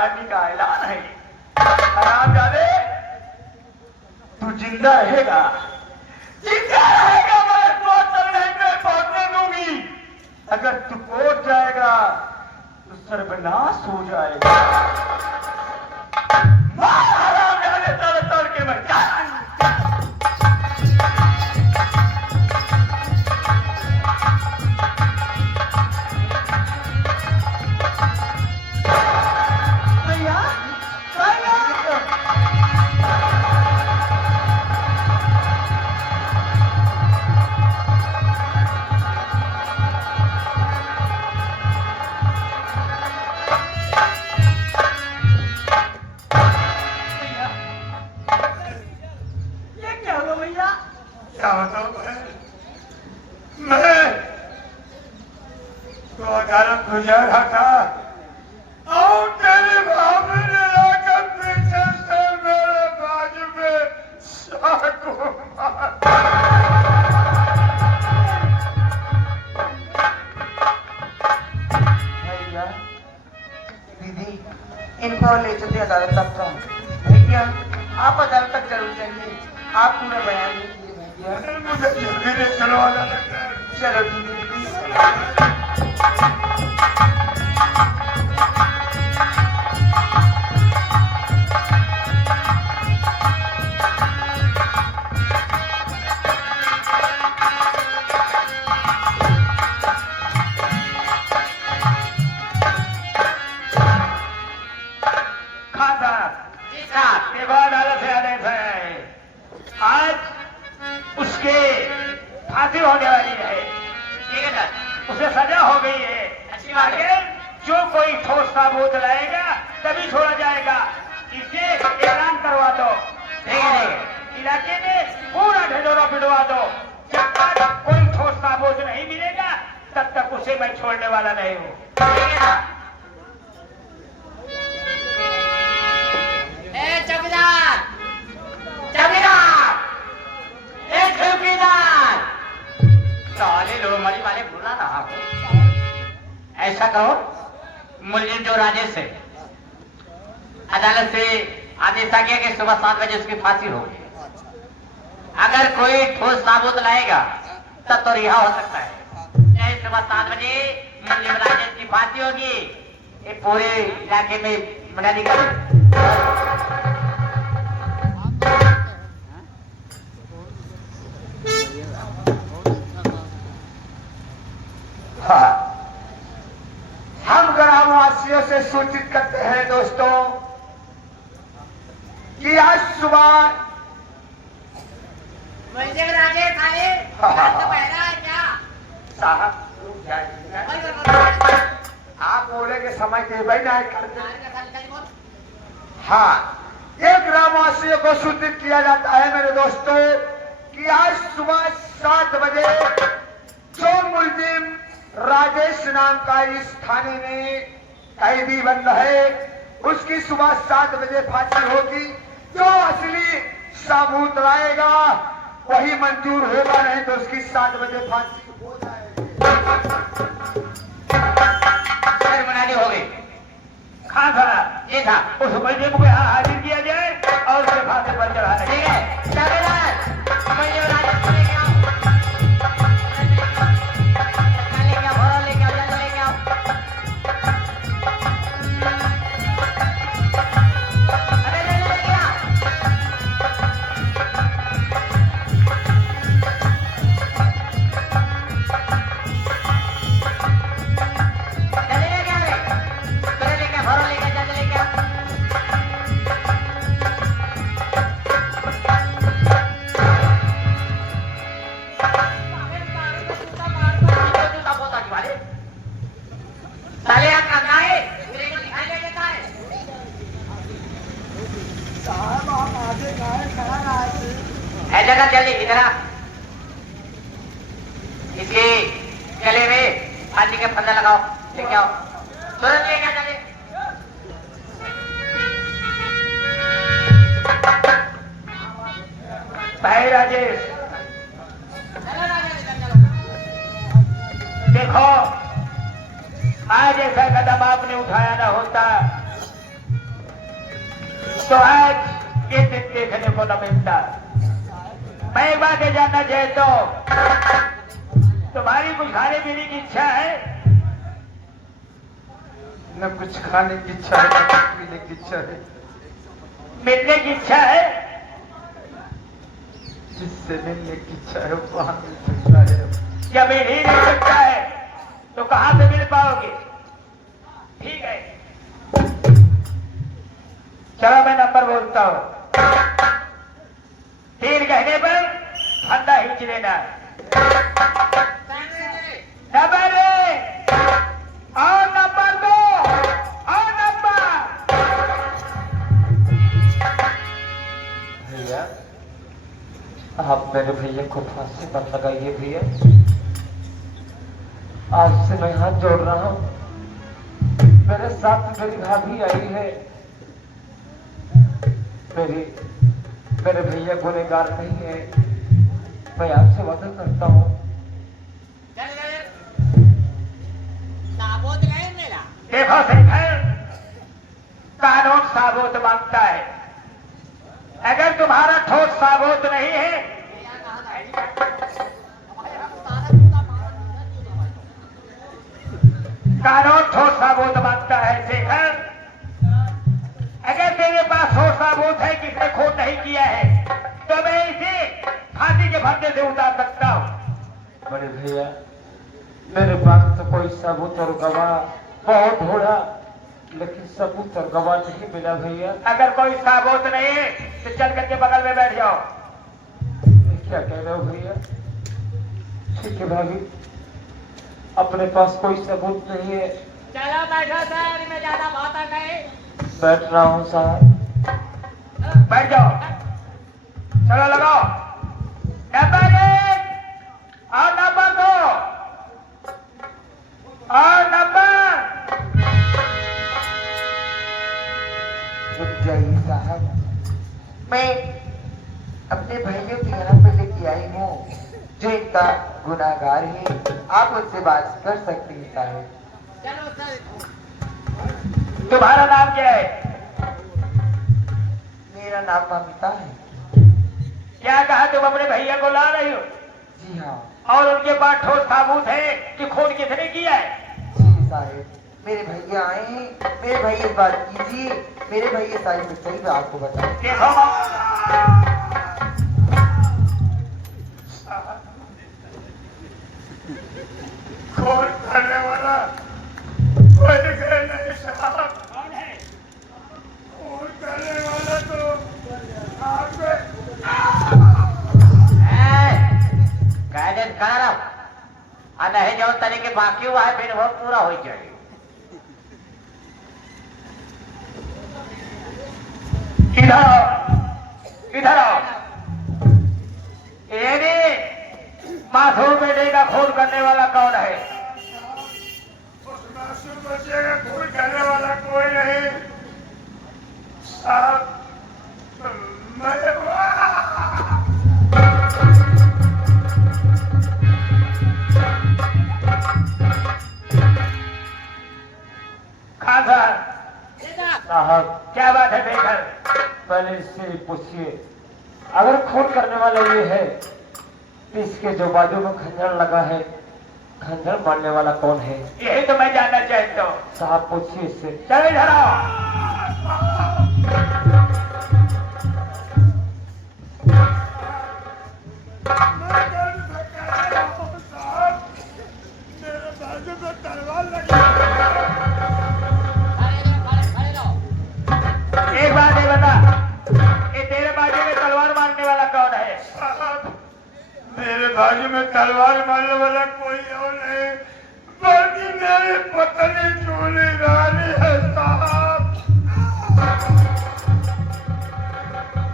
रानी का ऐलान है। हरामजादे, तू जिंदा रहेगा, जिंदा रहेगा, मैं कोर्ट नहीं में पहुंचने दूंगी। अगर तू कोर्ट जाएगा तो सर्वनाश हो जाएगा। मार हरामजादे, तड़ तड़ के मर जा। क्या बताऊं मैं तो अदालत को जा रहा था और तेरी भाभी ने आकर पीछे से मेरे बाजू में चाकू मारा। भैया, दीदी, इनको ले चलते अदालत तक तो। भैया, आप अदालत तक जरूर जाइए, आप पूरा बयान दीजिए भैया। मुझे जल्दी ले चलो अदालत। चलो दीदी। उसके फांसी होने वाली है, ठीक है ना? उसे सजा हो गई है। अच्छी बात है। जो कोई ठोस सबूत लाएगा तभी छोड़ा जाएगा। इसे ऐलान करवा दो, ठीक है? इलाके में पूरा ढिढोरा पिटवा दो। जब तक कोई ठोस सबूत नहीं मिलेगा तब तक उसे मैं छोड़ने वाला नहीं हूँ, ठीक है ना? चौकीदार, चौकीदार, चौकीदार, साले लोग मरी वाले बुला रहा हूँ। ऐसा कहो, मुलजिम जो राजेश है, अदालत से आदेश आ गया कि सुबह 7 बजे उसकी फांसी होगी। अगर कोई ठोस सबूत लाएगा तब तो रिहा हो सकता है। चाहे सुबह 7 बजे मुलजिम राजेश की फांसी होगी। ये पूरे इलाके में बना दी गई। हम ग्रामवासियों से सूचित करते हैं दोस्तों कि आज सुबह मुलजिम राजेश आए, तो पहला है क्या? साहब आप बोले के समय के भाई ना करते। हाँ, एक ग्रामवासियों को सूचित किया जाता है मेरे दोस्तों कि आज सुबह 7 बजे जो मुलजिम राजेश नाम का इस थाने में कैदी बंद है, उसकी सुबह 7 बजे फांसी होगी। जो असली सबूत लाएगा वही मंजूर होगा, नहीं तो उसकी 7 बजे फांसी हो जाएगी। सेरेमनी हो गई। हाँ साहब, ये था उस मुलजिम को यहाँ हाजिर किया जाए और उसके फांसी पर चढ़ा दें। ठीक है चौकीदार, मुलजिम राजेश को लेके आओ, लेके आओ, भरो लेके आओ, जल्दी लेके आओ। अरे लेके आओ। जल्दी लेके आओ रे, तुरे लेके आओ, भरो लेके आओ, जल्दी लेके आओ। साले आप करना है, पूरे को दिखाई दे देता है। साहब आप आगे गाय खड़ा रहा है जगह जल्दी इधर आ। इसके गले में फांसी के फंदा लगाओ, लेके आओ, तुरंत लेके आ जल्दी। भाई राजेश, देखो आज ऐसा कदम आपने उठाया ना होता तो आज ये दिन देखने को न मिलता। मैं एक बात ये जानना चाहता हूँ, तुम्हारी कुछ खाने पीने की इच्छा है? न कुछ खाने की इच्छा है न कुछ पीने की इच्छा है। मिलने की इच्छा है? जिससे मिलने की इच्छा है वहां मिल सकता है। या मिल ही नहीं सकता है तो कहां से मिल पाओगे? ठीक है, चलो मैं नंबर बोलता हूं। 3 कहने पर फंदा खींच लेना। नंबर 1 और नंबर 2 और नंबर। भैया आप मेरे भैया को फांसी मत लगाइए भैया। आपसे मैं हाथ जोड़ रहा हूँ। मेरे साथ मेरी भाभी आई है। मेरे भैया गुनहगार नहीं है। मैं आपसे वादा करता हूँ। साबुत नहीं मिला। देखो शेखर, कानून साबुत मांगता है। अगर तुम्हारा ठोस साबुत नहीं है कानून ठोस साबुत मांगता है शेखर। अगर तेरे पास ठोस साबुत है किसने खून नहीं किया है तो मैं इसे फांसी के फंदे से उतार सकता हूँ। बड़े भैया मेरे पास तो कोई सबूत और गवाह बहुत ढूंढा लेकिन सबूत और गवाह नहीं मिला भैया। अगर कोई साबुत नहीं है तो चल करके बगल में बैठ जाओ। क्या कह रहे हो भैया? ठीक है भाभी, अपने पास कोई सबूत नहीं है। चलो बैठो सर, में ज्यादा बात नहीं। बैठ रहा हूँ साहब। बैठ जाओ, चलो लगाओ। नंबर 1 और नंबर 2 और नंबर। रुक जाइए साहब, मैं अपने भाइयों के यहाँ पे लेके आई हूँ जो इनका गुनाहगार है। आप उनसे बात कर सकते हैं साहब। चलो सर। तुम्हारा नाम क्या है? मेरा नाम ममिता है। क्या कहा तुम अपने भैया को ला रही हो? जी हाँ। और उनके पास ठोस साबुत है कि खून किसने किया है? जी साहब, मेरे भैया आए हैं। मेरे भैया से बात कीजिए। मेरे भैया सारी सच्चाई मैं आपको बताऊं। देखो खून करने वाला कोई नहीं साहब। कौन है? खून करने वाला तो गाइडेंस करा रहा और नहीं जो तरीके बाकी हुआ है फिर वो पूरा हो जाएगा। इधर आओ, इधर आओ। ये मासूम बेटे का खून करने वाला कौन है? उस मासूम बच्चे का खून करने वाला कोई नहीं साहब। खान साहब क्या बात है बेघर? पहले इससे पूछिए, अगर खून करने वाला ये है तो इसके जो बाजू में खंजर लगा है, खंजर मारने वाला कौन है? यही तो मैं जानना चाहता हूँ। साहब पूछिए इससे। चलो इधर आओ। एक बात ये बता, ये तेरे बाजू में तलवार मारने वाला कौन है? मेरे बाजू में तलवार मारने वाला कोई और नहीं बल्कि मेरी पत्नी जूली रानी है साहब।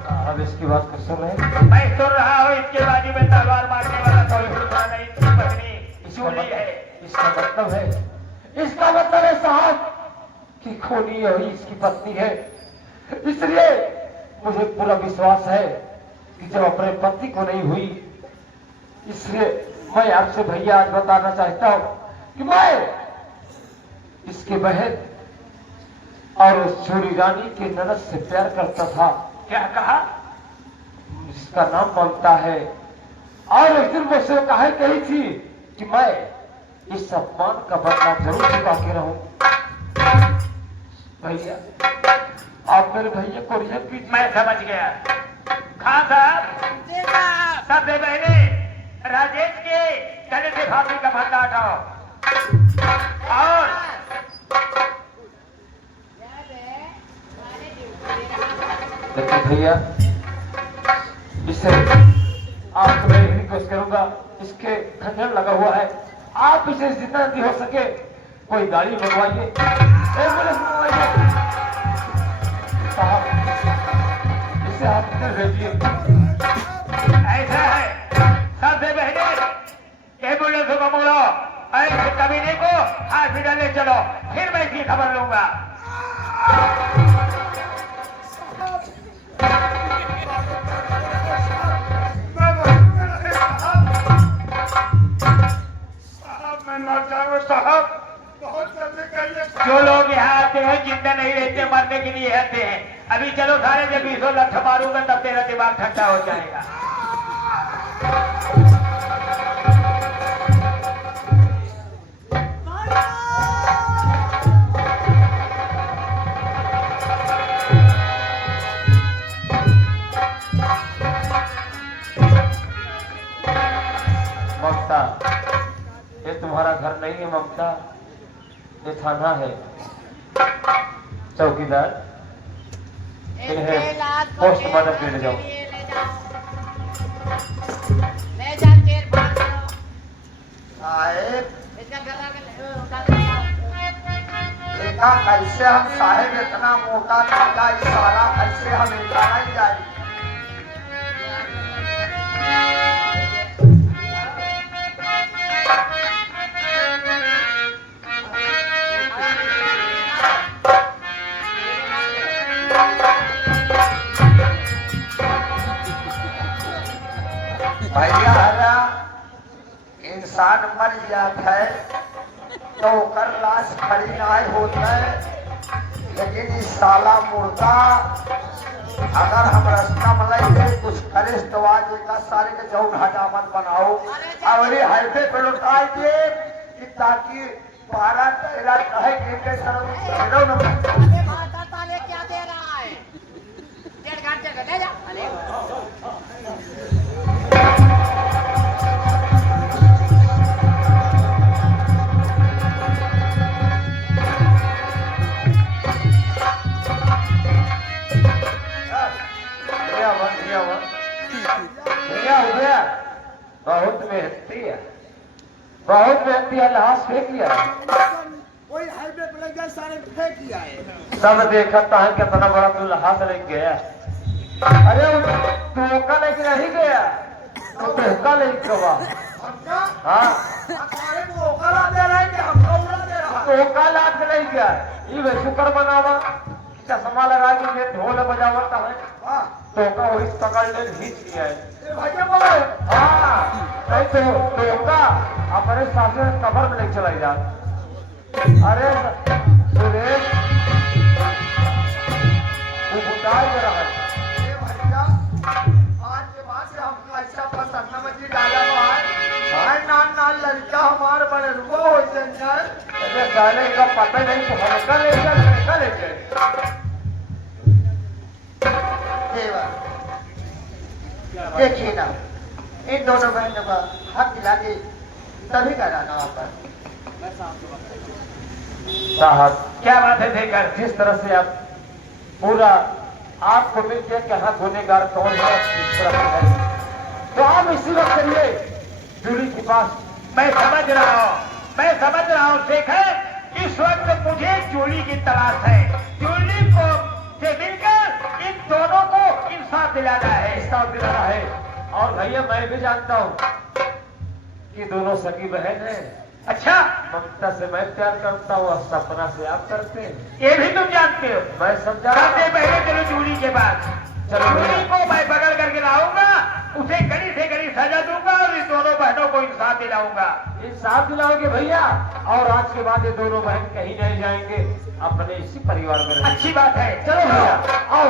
साहब इसकी बात को सुन रहे? मैं सुन रहा हूँ, इसके बाजू में तलवार मारने वाला कोई दूसरा नहीं, इसकी पत्नी जूली है। इसका मतलब है साहब कि खूनी यही इसकी पत्नी है। इसलिए मुझे पूरा विश्वास है कि जब अपने पति को नहीं हुई, इसलिए मैं आपसे भैया आज बताना चाहता हूं कि मैं इसके बहन और उस चूड़ी रानी के ननद से प्यार करता था। क्या कहा? जिसका नाम ममता है। और उस दिन मुझसे कहा कही थी कि मैं इस अपमान का बदला जरूर चुका के रहूं। भैया, आप मेरे भैया को रिजल्ट कीजिए। मैं समझ गया। खान साहब, जी साहब। सब बहने राजेश के गले से फांसी का फंदा हटाओ। और देखिए भैया, इसे आपको मैं यही रिक्वेस्ट करूंगा, इसके खंजर लगा हुआ है, आप इसे जितना भी हो सके कोई गाड़ी मंगवाइए, एम्बुलेंस मंगवाइए साहब, इसे आप इधर भेजिए। ऐसा है, सबसे पहले एम्बुलेंस को बोलो, ऐसे कमीने को हॉस्पिटल ले चलो, फिर मैं इसकी खबर लूंगा। साहब बहुत जल्दी करिए। जो लोग यहाँ आते हैं जिंदा नहीं रहते, मरने के लिए आते हैं। अभी चलो सारे, जब 20 लठ मारूंगा तब तेरा दिमाग ठंडा हो जाएगा। ममता, ये तुम्हारा घर नहीं है ममता, ये थाना है। चौकीदार, इन्हें पोस्टमार्टम के ले जाओ। ले जा, जेल फाड़ दो। साहेब, इसका गला के उतार दो। देखा कैसे हम साहेब इतना मोटा लगा, इशारा कैसे हम इशारा ही जाए। भैया हरा इंसान मर जाता है तो कर लाश खड़ी नहीं होता है, लेकिन इस साला मुर्दा अगर हम रास्ता में लगे कुछ करे तो आज का सारे के जौन हजामत बनाओ और ये हाईवे पे लौटा दे कि ताकि 12 तेरा कहे कि अरे माता ताले क्या दे रहा है? 1.5 घंटे का ले जा। बहुत मेहनती है, बहुत मेहनती है, लाश फेंक लिया है। वही हाईवे पे लग गया, सारे फेंक दिया है। सब देखता है कितना बड़ा तू लाश लेके गया। अरे तू धोखा लेके नहीं गया, तू धोखा लेके गया। हाँ, धोखा ला के नहीं गया। ये शुक्र मनावा, चश्मा लगा के ये ढोल बजावता है, धोखा वही पकड़ ले खींच लिया है। हाँ, नहीं तो धोखा अपने साथ कबर में नहीं चलाई जा। अरे सुरेश, तू बुटाई में रहा लड़का हमारे बड़े रुको हो जाए। साले का पता नहीं तो हल्का लेकर देखिए ना, इन दोनों बहनों का हाथ दिला के तभी कराना आपका। साहब, क्या बात है देकर? जिस तरह से आप पूरा आपको मिलते कि हाँ गुनेगार कौन है, इस तरह से है, तो आप इसी वक्त करिए जूली के पास। मैं समझ रहा हूँ शेखर, इस वक्त मुझे जूली की तलाश है। जूली को से मिलकर इन दोनों को इंसाफ दिलाना है। इंसाफ दिलाना है। और भैया मैं भी जानता हूँ कि दोनों सगी बहन है। अच्छा, ममता से मैं प्यार करता हूँ और सपना से आप करते हैं, ये भी तुम जानते हो। मैं समझा। सबसे पहले चलो जूली के पास। चलो जूली को मैं पकड़ करके लाऊंगा, उसे गड़ी से गड़ी सजा दूंगा और इन दोनों बहनों को इंसाफ दिलाऊंगा। इंसाफ दिलाओगे भैया? और आज के बाद ये दोनों बहन कहीं नहीं जाएंगे, अपने इसी परिवार में रहेंगे। अच्छी बात है, चलो भैया आओ।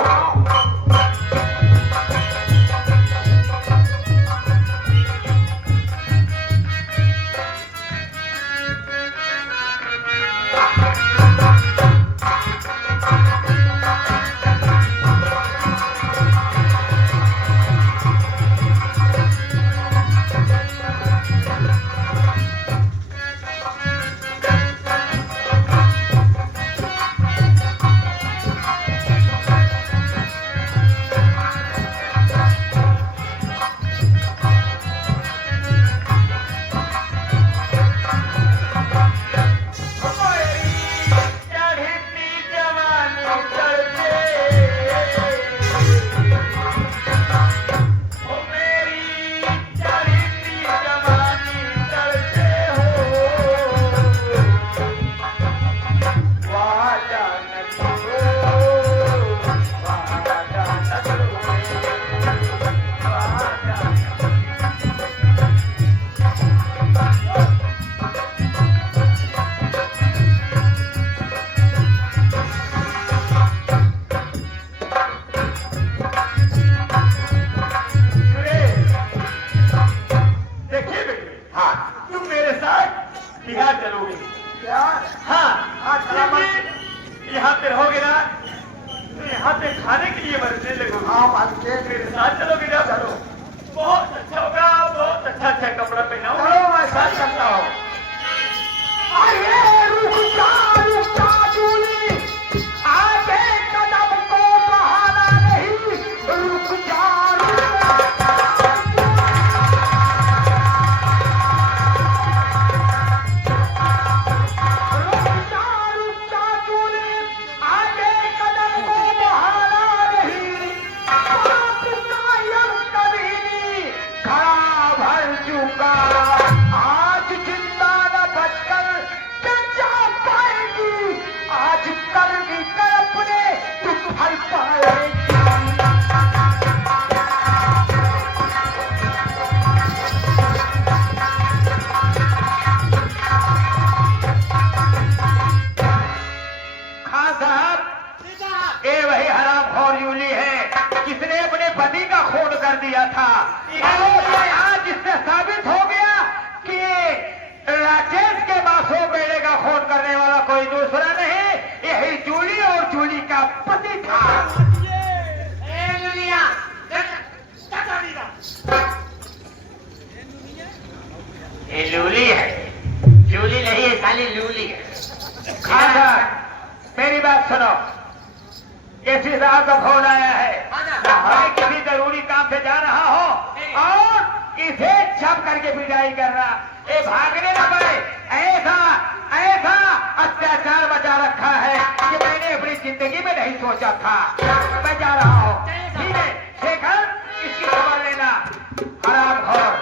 बिहार चलोगे? क्या? हाँ, हाँ, चला यहाँ पे रहोगे ना तो यहाँ पे खाने के लिए मरने लगोगे। हाँ मालिक, मेरे साथ चलोगे ना? चलो। बहुत अच्छा होगा, बहुत अच्छा अच्छा कपड़ा पहनाओ। चलो मैं साथ चलता हूँ। अरे रुक जा जूली, आगे कदम को बढ़ाना नहीं, रुक जा जूली, आगे कदम को बढ़ाना नहीं, बाप कायम कभी नहीं, खड़ा भर चुका, आज जिंदा न बचकर क्या जा पाएगी, आज करनी कर अपने तुम भर पाएगी। खान साहब, ये वही हरामखोर यूली है जिसने अपने पति का खून कर दिया था। और आज इससे साबित हो गया कि राकेश के मासूम बेटे का खून करने वाला कोई दूसरा नहीं, यही जूली और जूली का पति था। ये लूली है, जूली नहीं है, साली लूली है। खान साहब, मेरी बात सुनो, किसी साहब का फोन आया है, मैं किसी जरूरी काम से जा रहा हूँ और इसे छप करके पिटाई करना, ये भागने न पाए, ऐसा ऐसा अत्याचार बचा रखा है कि मैंने अपनी जिंदगी में नहीं सोचा था। मैं जा रहा हूँ, ठीक है शेखर, इसकी खबर लेना। हरामखोर,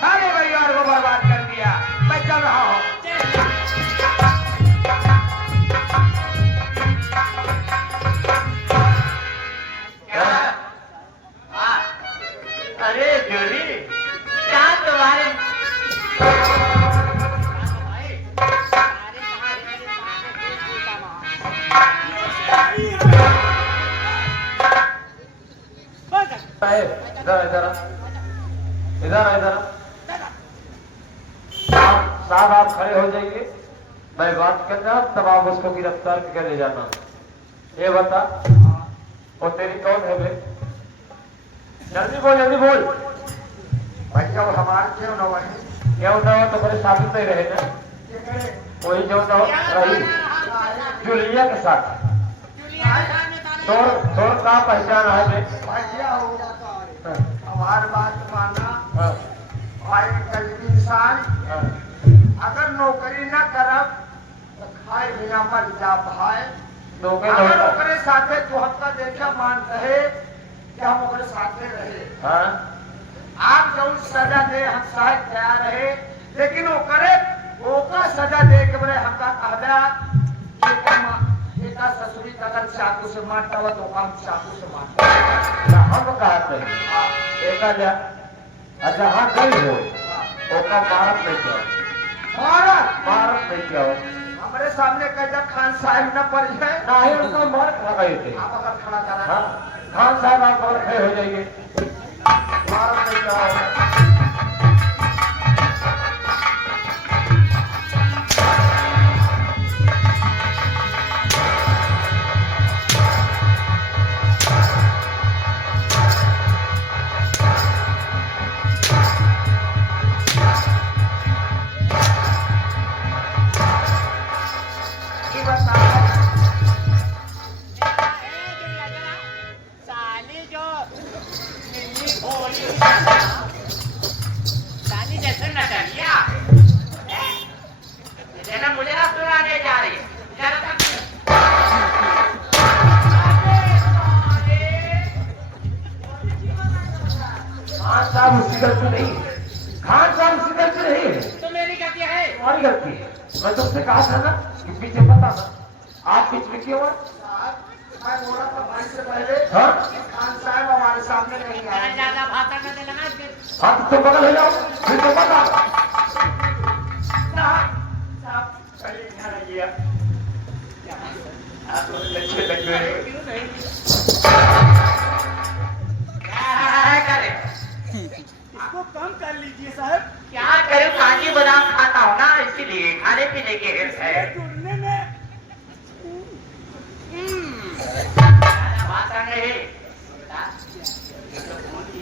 सारे परिवार को बर्बाद कर दिया। मैं चल रहा हूँ। अरे जूली, क्या तुम्हारे इधर इधर इधर इधर साहब, आप खड़े हो जाइए, मैं बात कर रहा हूँ, तब आप उसको गिरफ्तार करके ले जाना। ये बता, वो तेरी कौन है बे? जल्दी बोल, जल्दी बोल। भैया वो हमारे क्यों न वही क्या होता हो तो बड़े साबित नहीं रहे ना, वही जो ना रही जूलिया के साथ। तोर का पहचान है बे? भैया वो हमारी बात माना, हाँ, भाई गरीब इंसान हाँ, अगर नौकरी न करब तो खाए बिना मर जा भाई। नौकरी अगर नहीं- ओकरे साथे तू हमका देखा मान रहे कि हम ओकरे साथे रहे, हाँ, आप जो सजा दे हम शायद तैयार रहे, लेकिन ओकरे ओका सजा दे के बोले हमका कहबा एका ससुरी अगर चाकू से मारता हो तो हम चाकू से मारता। हम कहा नहीं, एक और जहाँ गई हो ओका भारत नहीं क्या भारत नहीं क्या हो हमारे सामने कैसा खान साहब न पड़ जाए ना ही उनका मार्क लगाए थे। आप अगर खड़ा करा हाँ खान साहब आप और खड़े हो जाइए। भारत नहीं जाओ साली जो मिली भोली साली जैसे नचनिया ना मुझे ना सुनाने जा रही है। खान साहब उसकी गलती नहीं है। खान साहब उसकी गलती नहीं है, तो मेरी गलती है। तुम्हारी गलती है। मैं तुमसे कहा था ना कि पीछे मत आना। आप बीच में क्यों है? मैं बोला था भाई से पहले हाँ खान साहब हमारे सामने नहीं आए ज्यादा भाषण न देना इसके। हाँ तो तुम बगल हो जाओ फिर तो मत आना। क्या करे इसको कम कर लीजिए साहब। क्या करे काजू बादाम खाता हूँ ना इसीलिए खाने पीने के हिर्स है। जुड़ने में भाषण नहीं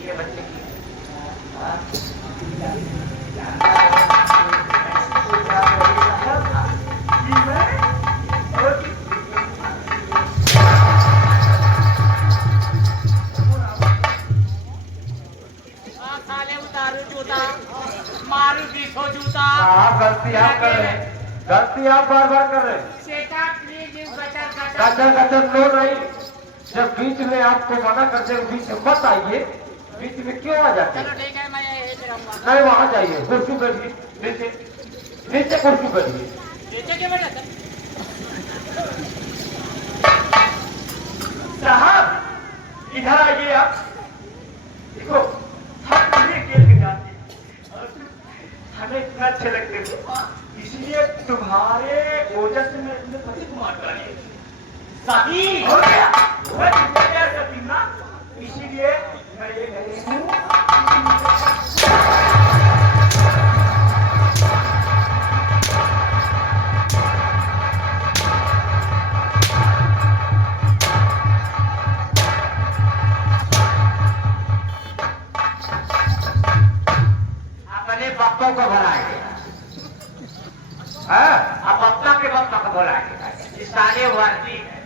है बच्चे की। साले उतारू जूता मारू 200 जूता। आप गलती आप कर रहे हैं, गलती आप बार बार कर रहे हैं। सेटा प्लीज इस बचत कचर कचर लो नहीं। जब बीच में आपको मना करते हैं बीच में मत आइए, बीच में क्यों आ जाते चलो हैं? ठीक है मैं यही रहूंगा। नहीं वहां जाइए, कुर्सी बैठिए नीचे, नीचे कुर्सी बैठिए। नीचे क्यों बैठा था? साहब इधर आइए आप। देखो हम ये खेल के जाते हैं और हमें इतना अच्छे लगते थे इसलिए तुम्हारे वजह से मैं तुम्हें पति कुमार करा लिया। शादी हो गया मैं तुमसे प्यार करती हूँ ना इसीलिए मैं ये कह रही हूँ। अपने पप्पो को बुलाएंगे। हाँ अब पप्पा के पप्पा को बुलाएंगे। इस साले वर्दी है।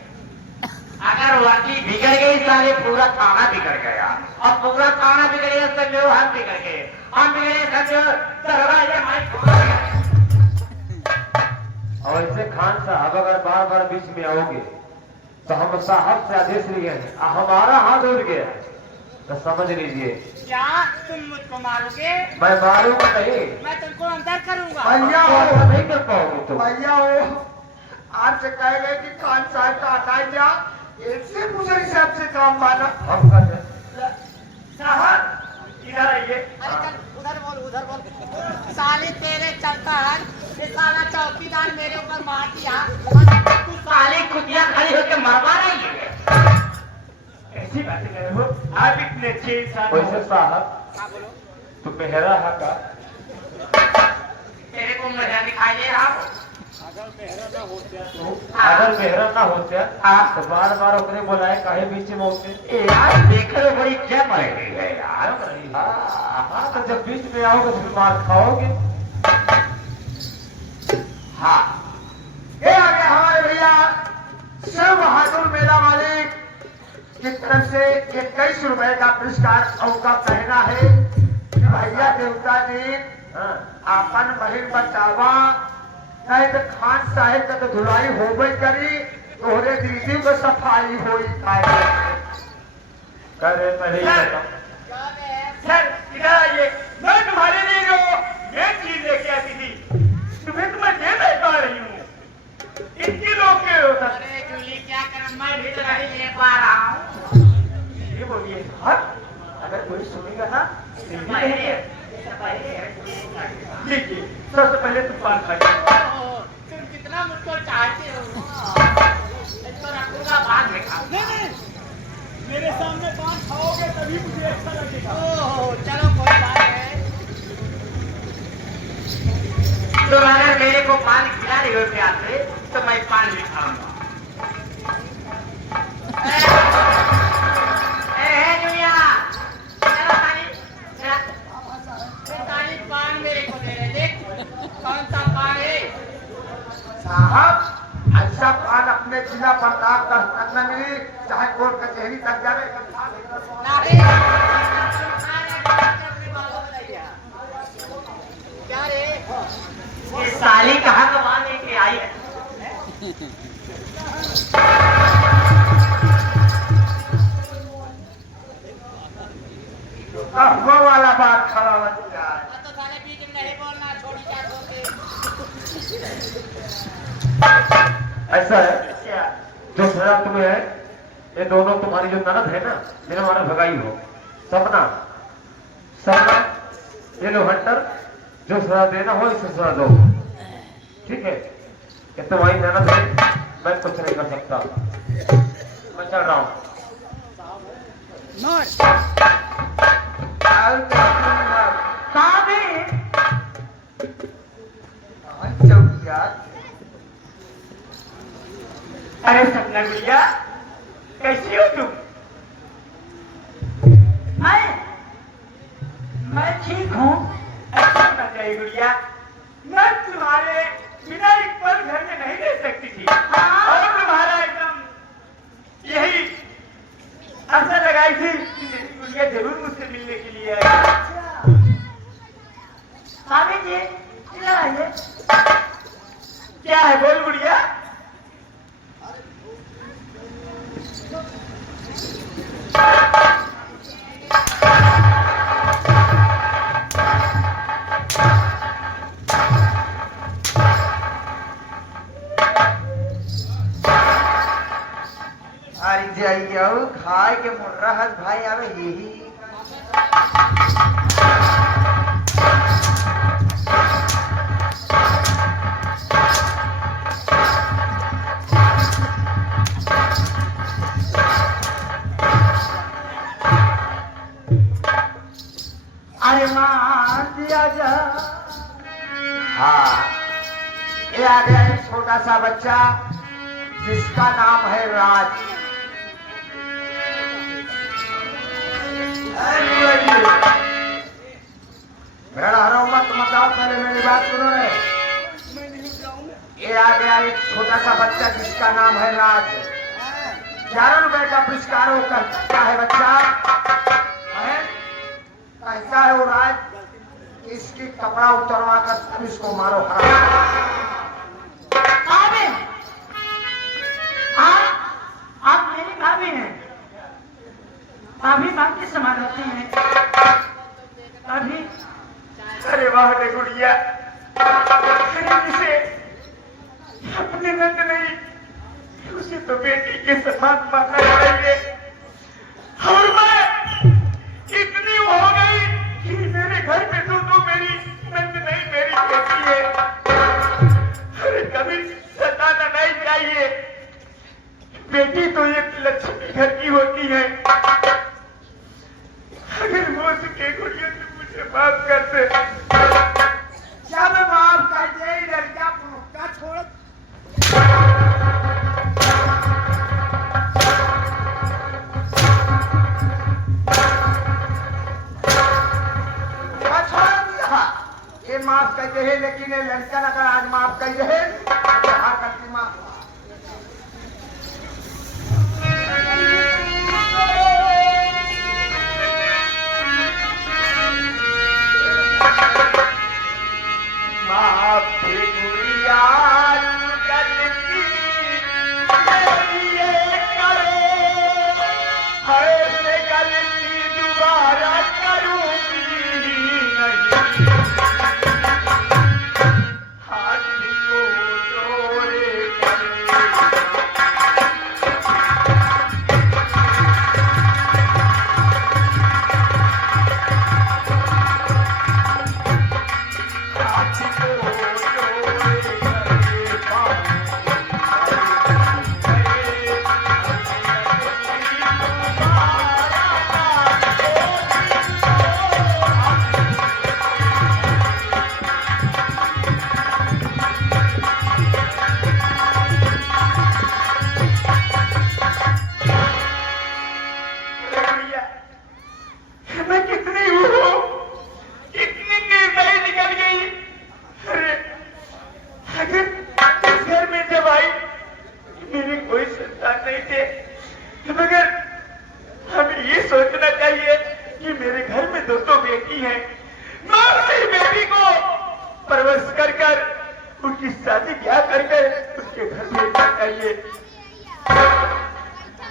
अगर वर्दी बिगड़ गई साले पूरा थाना बिगड़ गया और पूरा थाना बिगड़ गया समझो हम बिगड़ गए। हम बिगड़े समझो दरवाजे और ऐसे खान साहब अगर बार बार बीच में आओगे तो हम साहब से आदेश लिए हैं, हमारा हाथ उड़ गया तो समझ लीजिए क्या तुम मुझको मारोगे? मैं मारूंगा नहीं। मैं तुमको अंदर करूंगा। भैया तो हो ऐसा नहीं कर पाओगे तुम। भैया हो आज से कह गए कि खान साहब का हटाई जा इससे दूसरे हिसाब से काम माना हम कर रहे साहब इधर आइए। अरे चल उधर बोल। साले तेरे चलता है ये साला चौकीदार मेरे ऊपर मार दिया। तू साले कुतिया खड़ी होकर मरवा रही है। ऐसी बातें कर रहे हो आप इतने अच्छे इंसान हो। वैसे साहब हाँ बोलो। तू मेहरा है का? तेरे को मजा दिखाई दे रहा हो। अगर मेहरा ना होते हाँ। तो बार बार ओकरे बुलाए काहे बीच में होते? यार देखे तो बड़ी जम रही है यार। हाँ तो जब बीच में आओगे तो मार खाओगे। हाँ ये आ गया हमारे भैया शिव बहादुर मेला मालिक की तरफ से 21 रुपए का पुरस्कार उनका कहना है कि भैया देवता ने हाँ आपन बहिन बचावा नहीं तो खान साहेब का तो धुलाई होबे करी तोहरे दीदी को सफाई होई कर रहे पहले ये बताओ। क्या बे? सर इधर आइए। मैं तुम्हारे लिए जो ये चीज लेके आती थी तुम्हें तो मैं दे बैठा रही हूँ। इतनी लोग के होता अरे जूली क्या कर मैं भी तो नहीं ले पा रहा हूँ। ये बोलिए सर अगर कोई सुनेगा ना लीजिए, सबसे पहले तुम पान खाइए। तुम कितना मुझको चाहते हो इसको रखूंगा बाद में खाऊंगा। मेरे सामने पान खाओगे तभी मुझे अच्छा लगेगा। ओहो चलो कोई बात नहीं। तुम अगर मेरे को पान खिला रही हो प्यार से तो मैं पान भी खाऊंगा। दुनिया चलो ताली पान मेरे को दे रहे देख कौन सा पान है। साहब ऐसा पान अपने जिला प्रताप तक न मिली, चाहे कोर्ट कचहरी तक जावे। नहीं क्या रे ये साली कहाँ कमा लेके आई है? वो वाला बात खड़ा बच्चा तो साले बीच में नहीं बोलना छोड़ी क्या छोड़ ऐसा है जो सजा तुम्हें है, ये दोनों तुम्हारी जो ननद है ना, जिन्हें हमारे भगाई हो, सपना सपना, ये लो हंटर, जो सजा देना हो इसे सजा दो। ठीक है, ये तुम्हारी ननद है, मैं कुछ नहीं कर सकता, मैं चल रहा हूँ। अरे सपना गुड़िया, कैसी हो तुम? मैं ठीक हूँ। ऐसा होना चाहिए गुड़िया, मैं तुम्हारे बिना एक पल घर में नहीं रह सकती थी। और तुम्हारा एकदम यही आशा लगाई थी कि मेरी गुड़िया जरूर मुझसे मिलने के लिए आएगी। भाभी जी इधर आइए। क्या है बोल गुड़िया? अरे जाइए खाए के मुर्रा हस भाई आवे यही अरे माँ दिया जा। हाँ ये आ गया एक छोटा सा बच्चा जिसका नाम है राज। मेरा हरो मत बताओ, पहले मेरी बात सुनो रे। ये आ गया एक छोटा सा बच्चा जिसका नाम है राज। 11 रुपए का पुरस्कार वो करता है बच्चा। कैसा है वो राज? इसकी कपड़ा उतरवा कर तुम इसको मारो हरा। आप मेरी भाभी हैं। भाभी माँ के समान होती हैं। भाभी अरे वाह रे गुड़िया, जिसे अपने नंद नहीं उसे तो बेटी के समान माना चाहिए। और मैं इतनी हो गई कि मेरे घर पे तो मेरी नंद नहीं मेरी बेटी है। अरे कभी सताना नहीं चाहिए, बेटी तो एक लक्ष्मी घर की होती है। अगर हो सके गुड़िया तो मुझे माफ कर दे। जब माफ कर दे लड़का का छोड़ ये माफ कर दे, लेकिन ये लड़का अगर आज माफ कर दे तो हाँ करती माफ। माफ गुड़िया गलती मेरी ये करे, ऐसे गलती दोबारा करूंगी नहीं। हाथ को जोड़े करे उनकी शादी ब्याह करके उसके घर भेजना चाहिए।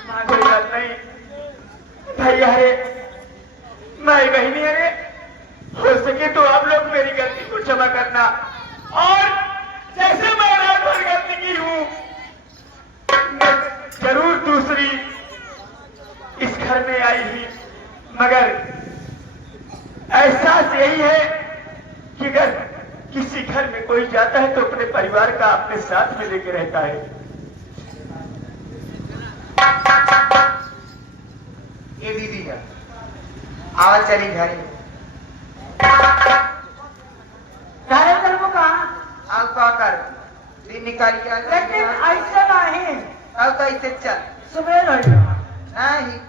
माँ कोई बात नहीं, भैया है, माई बहनी है, हो सके तो आप लोग मेरी गलती को क्षमा करना। और जैसे मैं रात भर गलती की हूँ, मैं जरूर दूसरी इस घर में आई ही, मगर एहसास यही है कि अगर किसी घर में कोई जाता है तो अपने परिवार का अपने साथ में लेके रहता है। ये दीदी है, आवाज चली घरे अब का कर दिन निकाल के आ लेकिन ऐसे नहीं, अब तो ऐसे चल सुबह नहीं नहीं